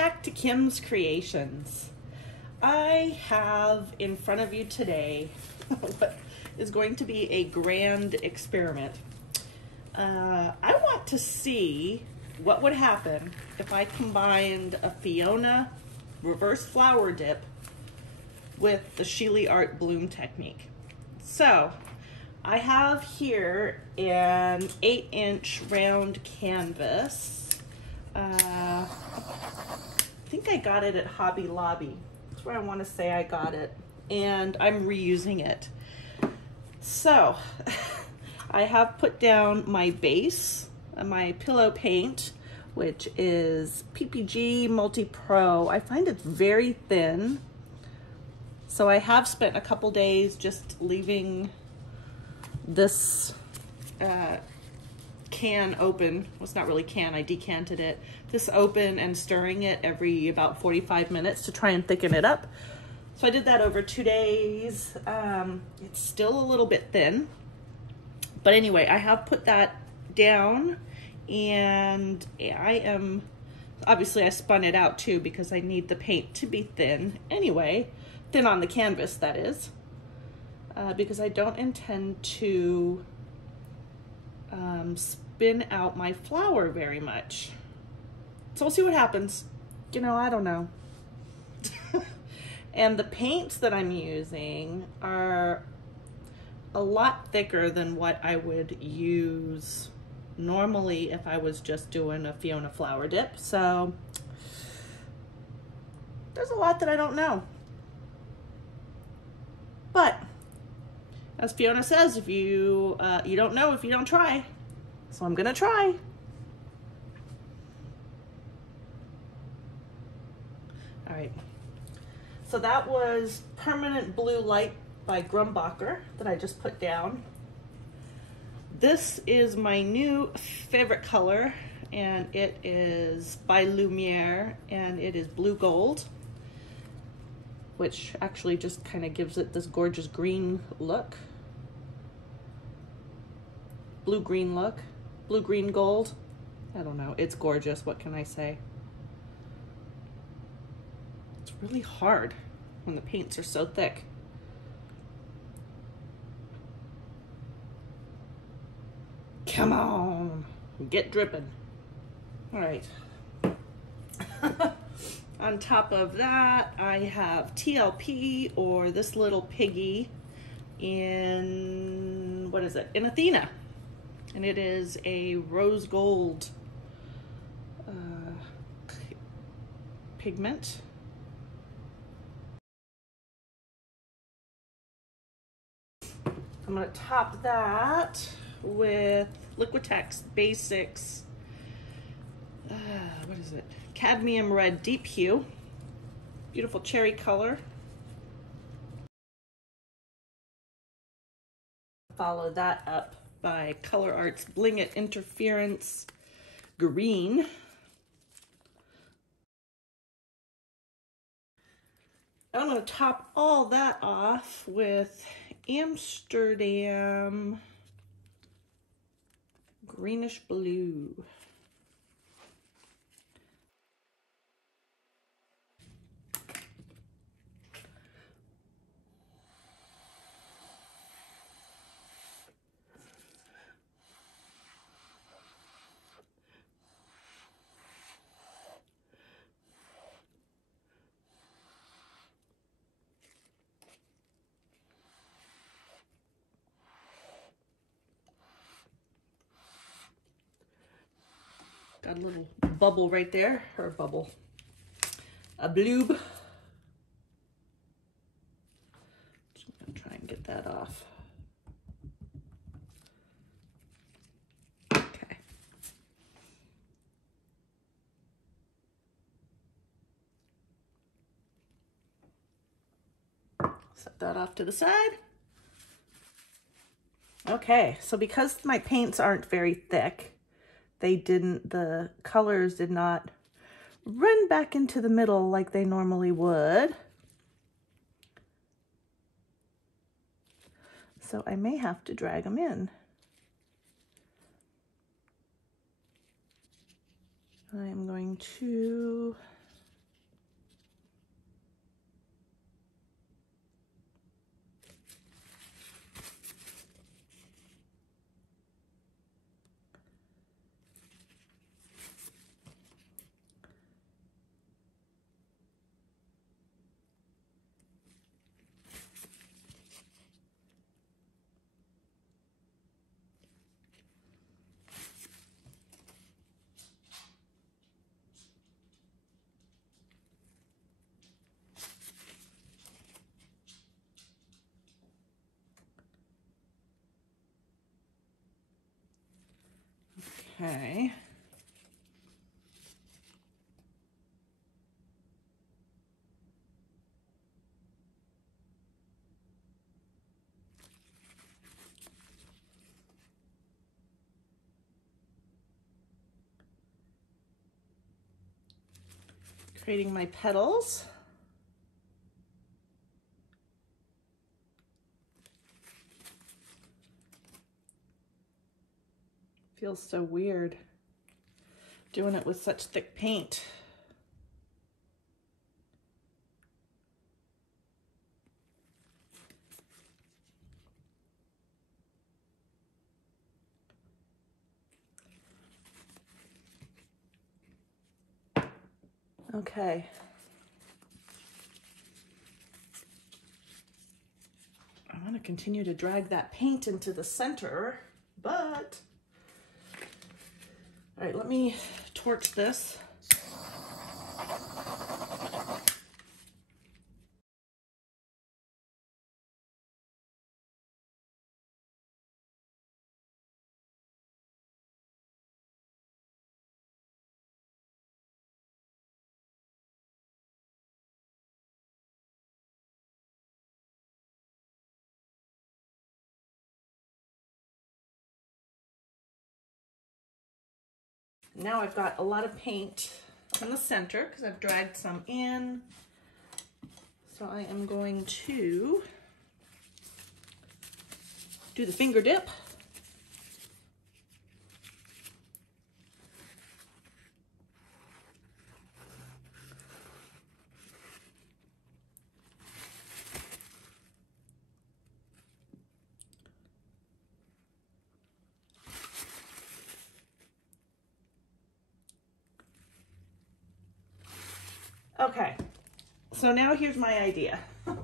back to Kim's Creations. I have in front of you today what is going to be a grand experiment. I want to see what would happen if I combined a Fiona reverse flower dip with the Sheely Art bloom technique. So I have here an 8-inch round canvas. I think I got it at Hobby Lobby. That's where I want to say I got it. And I'm reusing it. So I have put down my base, my pillow paint, which is PPG Multi Pro. I find it's very thin. So I have spent a couple days just leaving this can open. Well, it's not really can, I decanted it. This open and stirring it every about 45 minutes to try and thicken it up. So I did that over 2 days. It's still a little bit thin. But anyway, I have put that down and obviously I spun it out too because I need the paint to be thin anyway. Thin on the canvas, that is. Because I don't intend to spin out my flower very much. So we'll see what happens. You know, I don't know. And the paints that I'm using are a lot thicker than what I would use normally if I was just doing a Fiona flower dip. So there's a lot that I don't know. But as Fiona says, if you don't know if you don't try. So I'm gonna try. All right. So that was Permanent Blue Light by Grumbacher that I just put down. This is my new favorite color, and it is by Lumiere, and it is Blue Gold, which actually just kind of gives it this gorgeous green look. Blue-green look. Blue-green gold. I don't know. It's gorgeous. What can I say? It's really hard when the paints are so thick. Come on. Get dripping. All right. On top of that, I have TLP, or this little piggy, in, what is it? In Athena. And it is a rose gold pigment. I'm going to top that with Liquitex Basics, what is it? Cadmium Red Deep Hue. Beautiful cherry color. Follow that up by Color Arts Bling It Interference Green. I'm going to top all that off with Amsterdam Greenish Blue. Got a little bubble right there, or a bubble, a bloob. Just gonna try and get that off. Okay. Set that off to the side. Okay, so because my paints aren't very thick, the colors did not run back into the middle like they normally would. So I may have to drag them in. I'm going to Okay. Creating my petals. Feels so weird doing it with such thick paint. Okay. I want to continue to drag that paint into the center, but all right, let me torch this. Now I've got a lot of paint in the center because I've dragged some in. So I am going to do the finger dip. Okay, so now here's my idea. I'm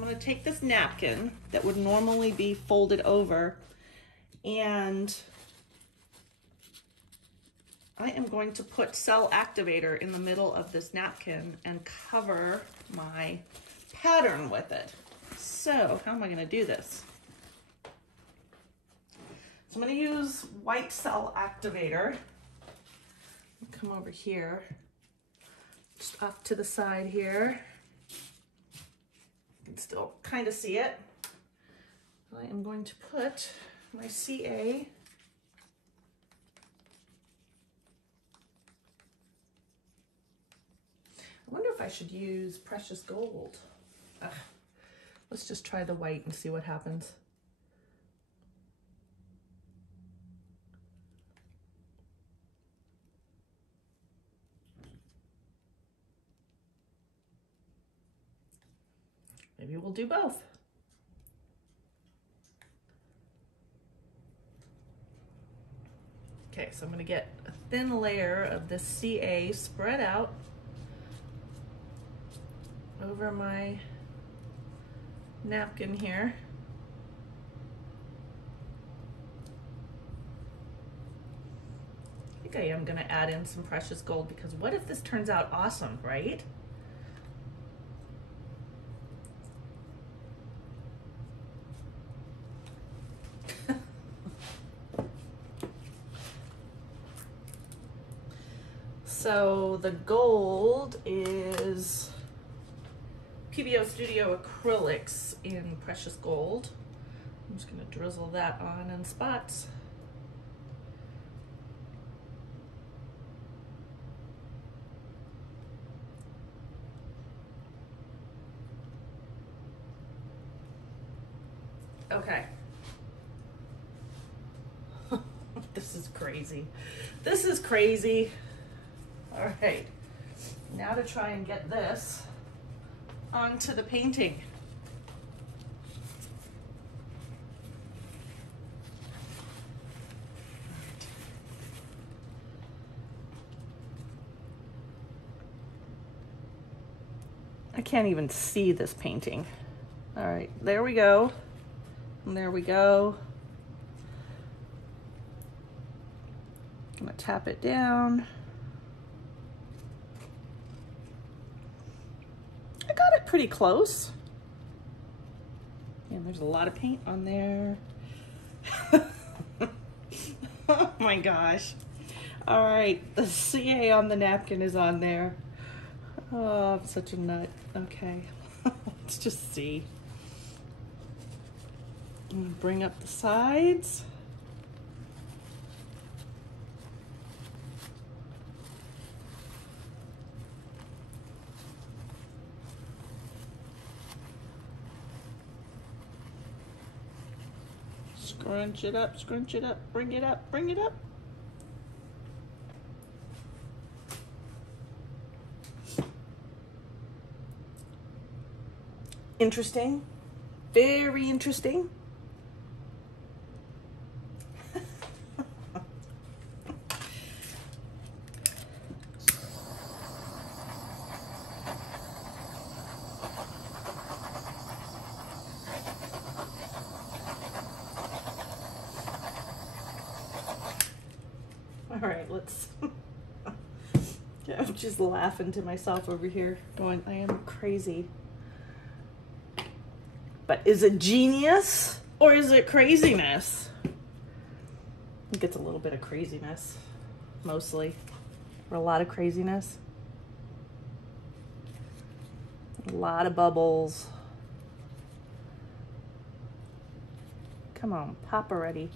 gonna take this napkin that would normally be folded over, and I am going to put Cell Activator in the middle of this napkin and cover my pattern with it. So how am I gonna do this? So I'm gonna use white Cell Activator. Come over here, just off to the side here. You can still kind of see it. I am going to put my CA I wonder if I should use Precious Gold. Let's just try the white and see what happens. Maybe we'll do both. Okay, so I'm gonna get a thin layer of this CA spread out over my napkin here. I think I am gonna add in some Precious Gold because what if this turns out awesome, right? So the gold is PBO Studio Acrylics in Precious Gold. I'm just gonna drizzle that on in spots. Okay. This is crazy. This is crazy. All right, now to try and get this onto the painting. I can't even see this painting. All right, there we go. And there we go. I'm gonna tap it down. I got it pretty close. And there's a lot of paint on there. Oh my gosh. All right, the CA on the napkin is on there. Oh, I'm such a nut. Okay, let's just see. I'm gonna bring up the sides. Scrunch it up, bring it up, bring it up. Interesting, very interesting. All right, let's. I'm just laughing to myself over here, going, I am crazy. But is it genius or is it craziness? I think it's a little bit of craziness, mostly, or a lot of craziness. A lot of bubbles. Come on, pop already.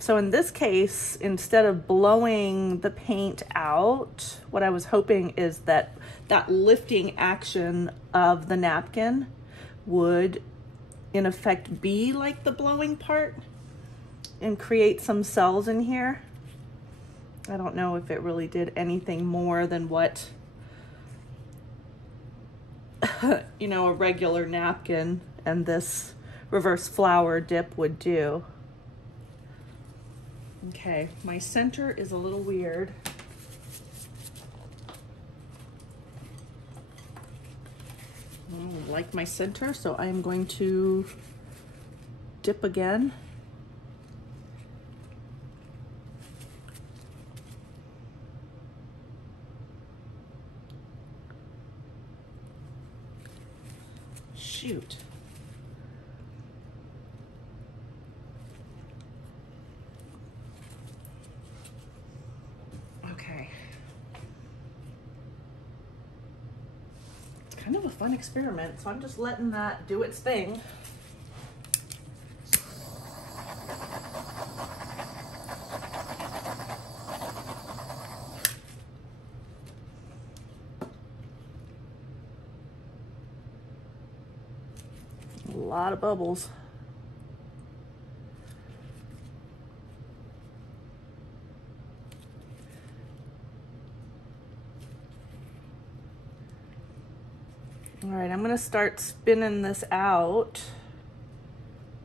So in this case, instead of blowing the paint out, what I was hoping is that that lifting action of the napkin would in effect be like the blowing part and create some cells in here. I don't know if it really did anything more than what you know, a regular napkin and this reverse flower dip would do. Okay, my center is a little weird. I don't like my center, so I am going to dip again. Shoot. Okay. It's kind of a fun experiment, so I'm just letting that do its thing. A lot of bubbles. All right, I'm gonna start spinning this out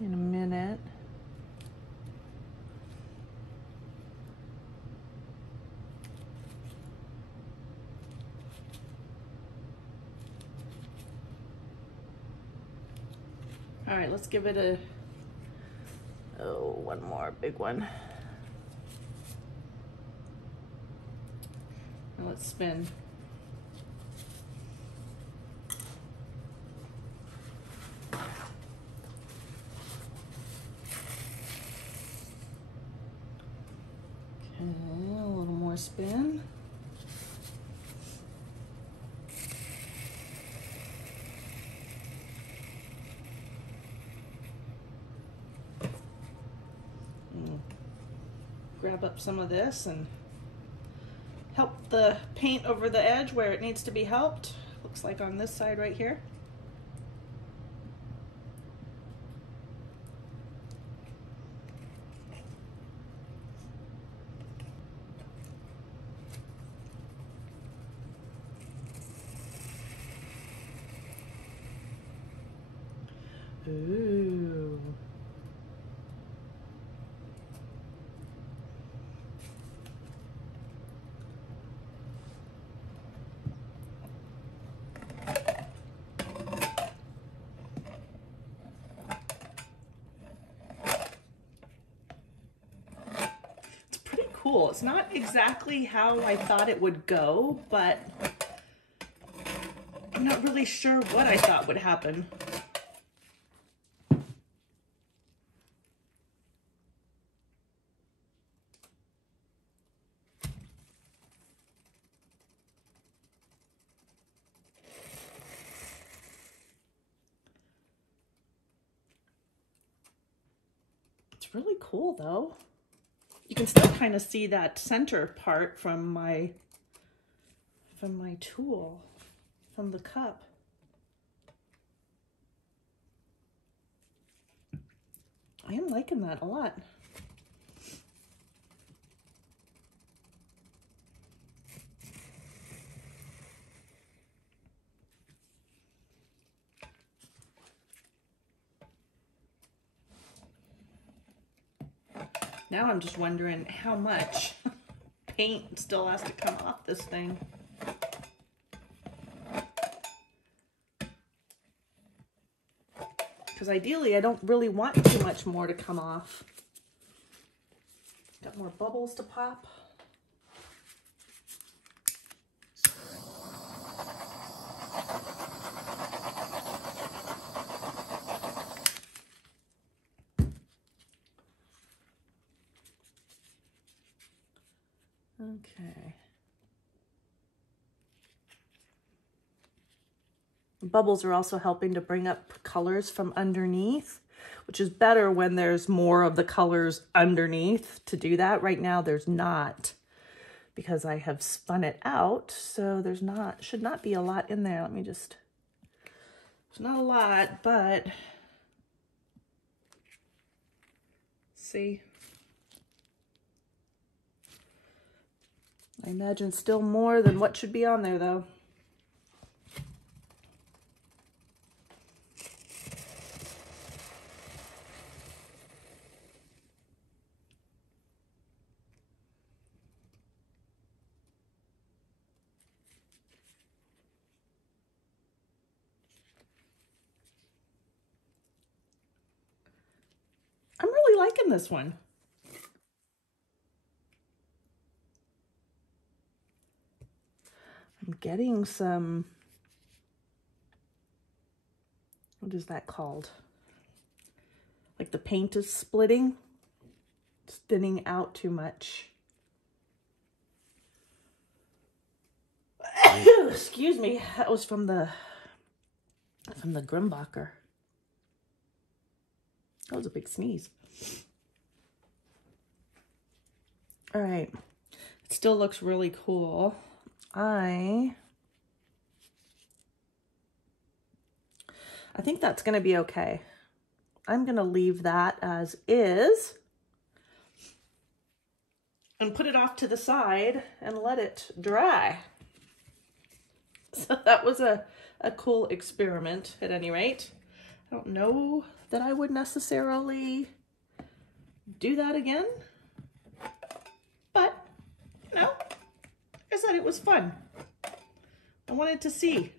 in a minute. All right, let's give it one more big one. Now let's spin. Okay, a little more spin. Grab up some of this and help the paint over the edge where it needs to be helped. Looks like on this side right here. Ooh. cool. It's not exactly how I thought it would go, but I'm not really sure what I thought would happen. It's really cool though. You can still kind of see that center part from my tool, from the cup. I am liking that a lot. Now I'm just wondering how much paint still has to come off this thing. Because ideally I don't really want too much more to come off. Got more bubbles to pop. Okay. Bubbles are also helping to bring up colors from underneath, which is better when there's more of the colors underneath to do that. Right now there's not, because I have spun it out, so there's not, should not be a lot in there. Let me just, it's not a lot, but see. I imagine still more than what should be on there though. I'm really liking this one. I'm getting some, what is that called? Like the paint is splitting. It's thinning out too much. Excuse me, that was from the Grimbacher. That was a big sneeze. All right, it still looks really cool. I think that's gonna be okay. I'm gonna leave that as is and put it off to the side and let it dry. So that was a cool experiment at any rate. I don't know that I would necessarily do that again, but you know, I said it was fun. I wanted to see.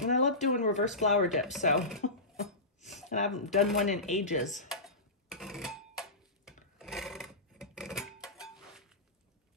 And I love doing reverse flower dips, so and I haven't done one in ages.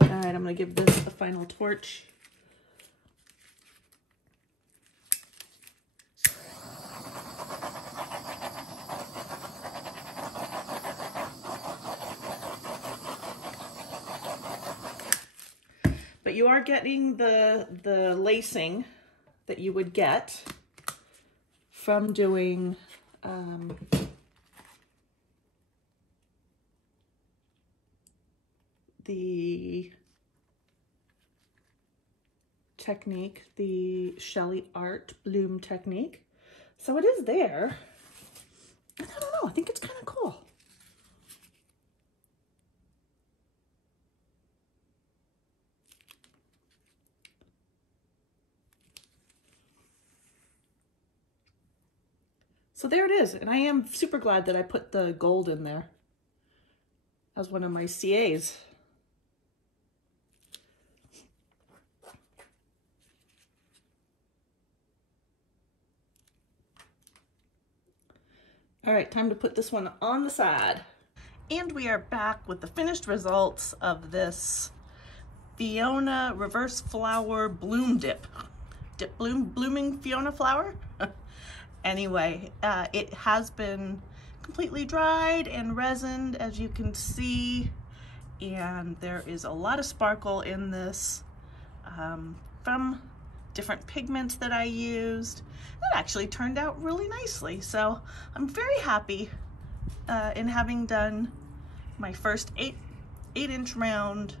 All right, I'm gonna give this a final torch. But you are getting the lacing that you would get from doing the technique, the Shelly Art Bloom technique. So it is there. I don't know, I think it's kind of cool. So there it is, and I am super glad that I put the gold in there as one of my CAs. All right, time to put this one on the side. And we are back with the finished results of this Fiona Reverse Flower Bloom Dip. Blooming Fiona flower? Anyway, it has been completely dried and resined, as you can see, and there is a lot of sparkle in this from different pigments that I used. That actually turned out really nicely, so I'm very happy in having done my first 8-inch round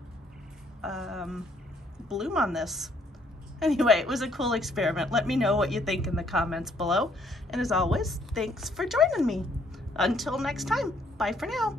bloom on this. Anyway, it was a cool experiment. Let me know what you think in the comments below. And as always, thanks for joining me. Until next time, bye for now.